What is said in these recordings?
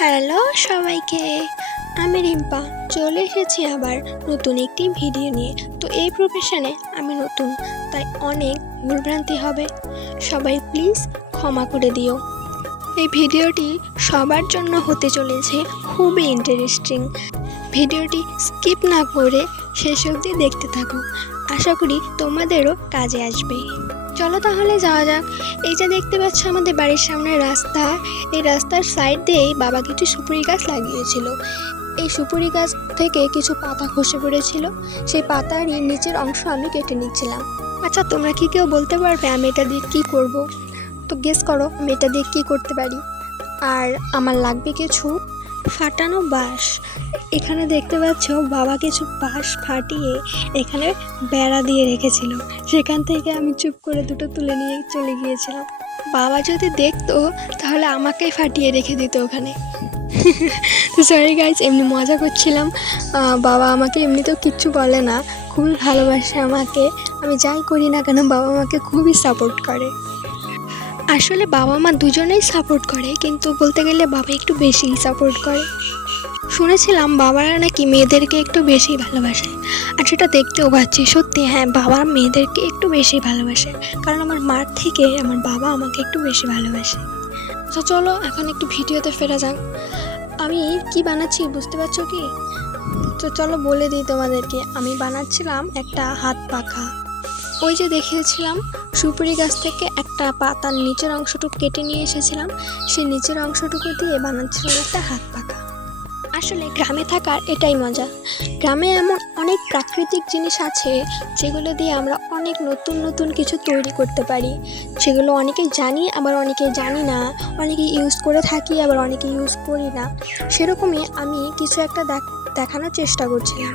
Hello সবাইকে, আমি রিম্পা চলে এসেছি আবার নতুন একটি ভিডিও নিয়ে। তো এই প্রফেশনে আমি নতুন, তাই অনেক ভুলভ্রান্তি হবে, সবাই প্লিজ ক্ষমা করে দিও। এই ভিডিওটি সবার জন্য হতে চলেছে খুবই ইন্টারেস্টিং। ভিডিওটি স্কিপ না করে শেষ অবধি দেখতে থাকো, আশা করি তোমাদেরও কাজে আসবে। চলো তাহলে যাওয়া যাক। এই যে দেখতে পাচ্ছ আমাদের বাড়ির সামনে রাস্তা, এই রাস্তার সাইড দিয়েই বাবা কিছু সুপুরি গাছ লাগিয়েছিল। এই সুপুরি গাছ থেকে কিছু পাতা খসে পড়েছিল, সেই পাতারই নিচের অংশ আমি কেটে নিচ্ছিলাম। আচ্ছা, তোমরা কি কেউ বলতে পারবে আমি এটা দিয়ে কী করব? তো গেস করো আমি এটা দিয়ে কী করতে পারি। আর আমার লাগবে কিছু ফাটানো বাঁশ। এখানে দেখতে পাচ্ছ বাবা কিছু বাঁশ ফাটিয়ে এখানে বেড়া দিয়ে রেখেছিল, সেখান থেকে আমি চুপ করে দুটো তুলে নিয়ে চলে গিয়েছিলাম। বাবা যদি দেখতো তাহলে আমাকেই ফাটিয়ে রেখে দিত ওখানে। তো সরি গাইজ, এমনি মজা করছিলাম। বাবা আমাকে এমনিতেও কিচ্ছু বলে না, খুবই ভালোবাসে আমাকে। আমি যাই করি না কেন বাবা আমাকে খুবই সাপোর্ট করে। আসলে বাবা মা দুজনেই সাপোর্ট করে, কিন্তু বলতে গেলে বাবা একটু বেশিই সাপোর্ট করে। শুনেছিলাম বাবারা নাকি মেয়েদেরকে একটু বেশি ভালোবাসে, আর সেটা দেখতেও পাচ্ছি। সত্যি হ্যাঁ, বাবা মেয়েদেরকে একটু বেশি ভালোবাসে, কারণ আমার মার থেকে আমার বাবা আমাকে একটু বেশি ভালোবাসে। তো চলো এখন একটু ভিডিওতে ফেরা যাক। আমি কি বানাচ্ছি বুঝতে পারছো কি? তো চলো বলে দিই তোমাদেরকে, আমি বানাচ্ছিলাম একটা হাত পাখা। ওই যে দেখিয়েছিলাম সুপুরি গাছ থেকে একটা পাতার নিচের অংশটুকু কেটে নিয়ে এসেছিলাম, সেই নিচের অংশটুকু দিয়ে বানাচ্ছিলাম একটা হাত পাখা। আসলে গ্রামে থাকার এটাই মজা। গ্রামে এমন অনেক প্রাকৃতিক জিনিস আছে যেগুলো দিয়ে আমরা অনেক নতুন নতুন কিছু তৈরি করতে পারি। সেগুলো অনেকে জানি, আবার অনেকে জানি না, অনেকে ইউজ করে থাকি, আবার অনেকে ইউজ করি না। সেরকমই আমি কিছু একটা দেখানোর চেষ্টা করছিলাম।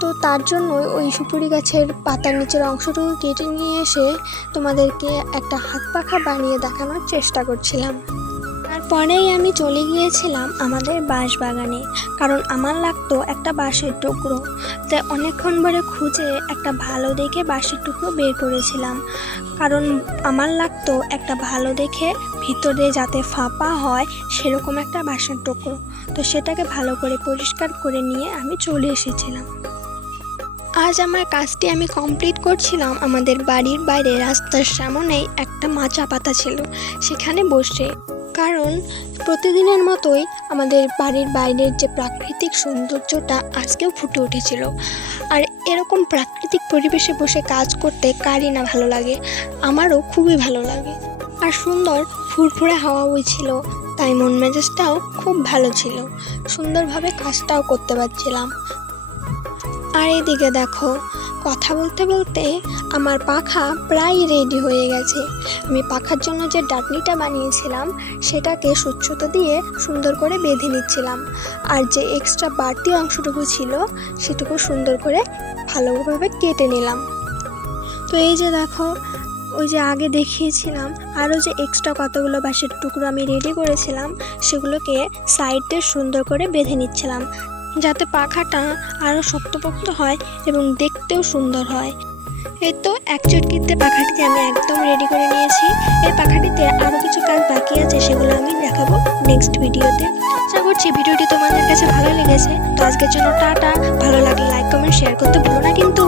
তো তার জন্য ওই সুপুরি গাছের পাতার নিচের অংশটুকু কেটে নিয়ে এসে তোমাদেরকে একটা হাত পাখা বানিয়ে দেখানোর চেষ্টা করছিলাম। তারপরেই আমি চলে গিয়েছিলাম আমাদের বাঁশ বাগানে, কারণ আমার লাগতো একটা বাঁশের টুকরো। তাই অনেকক্ষণ ধরে খুঁজে একটা ভালো দেখে বাঁশের টুকরো বের করেছিলাম, কারণ আমার লাগতো একটা ভালো দেখে ভিতরে যাতে ফাঁপা হয় সেরকম একটা বাঁশের টুকরো। তো সেটাকে ভালো করে পরিষ্কার করে নিয়ে আমি চলে এসেছিলাম। আজ আমার কাজটি আমি কমপ্লিট করছিলাম আমাদের বাড়ির বাইরে রাস্তার সামনেই একটা মাচা পাতা ছিল, সেখানে বসে। কারণ প্রতিদিনের মতোই আমাদের বাড়ির বাইরের যে প্রাকৃতিক সৌন্দর্যটা আজকেও ফুটে উঠেছিল। আর এরকম প্রাকৃতিক পরিবেশে বসে কাজ করতে কারই না ভালো লাগে, আমারও খুবই ভালো লাগে। আর সুন্দর ফুরফুরে হাওয়া বইছিল, তাই মন মেজাজটাও খুব ভালো ছিল, সুন্দরভাবে কাজটাও করতে পারছিলাম। আর এদিকে দেখো, কথা বলতে বলতে আমার পাখা প্রায় রেডি হয়ে গেছে। আমি পাখার জন্য যে ডাটনিটা বানিয়েছিলাম সেটাকে সুতো দিয়ে সুন্দর করে বেঁধে নিচ্ছিলাম, আর যে এক্সট্রা বাড়তি অংশটুকু ছিল সেটুকু সুন্দর করে ভালোভাবে কেটে নিলাম। তো এই যে দেখো, ওই যে আগে দেখিয়েছিলাম আরও যে এক্সট্রা কতগুলো বাঁশের টুকরো আমি রেডি করেছিলাম, সেগুলোকে সাইড দিয়ে সুন্দর করে বেঁধে নিচ্ছিলাম, যাতে পাখাটা আরও শক্তপোক্ত হয় এবং দেখতেও সুন্দর হয়। এই তো এক চটকিতে পাখাটিতে আমি একদম রেডি করে নিয়েছি। এই পাখাটিতে আরও কিছু কাজ বাকি আছে, সেগুলো আমি দেখাবো নেক্সট ভিডিওতে। আশা করছি ভিডিওটি তোমাদের কাছে ভালো লেগেছে। তো আজকের জন্য টাটা। ভালো লাগলে লাইক কমেন্ট শেয়ার করতে ভুলো না কিন্তু।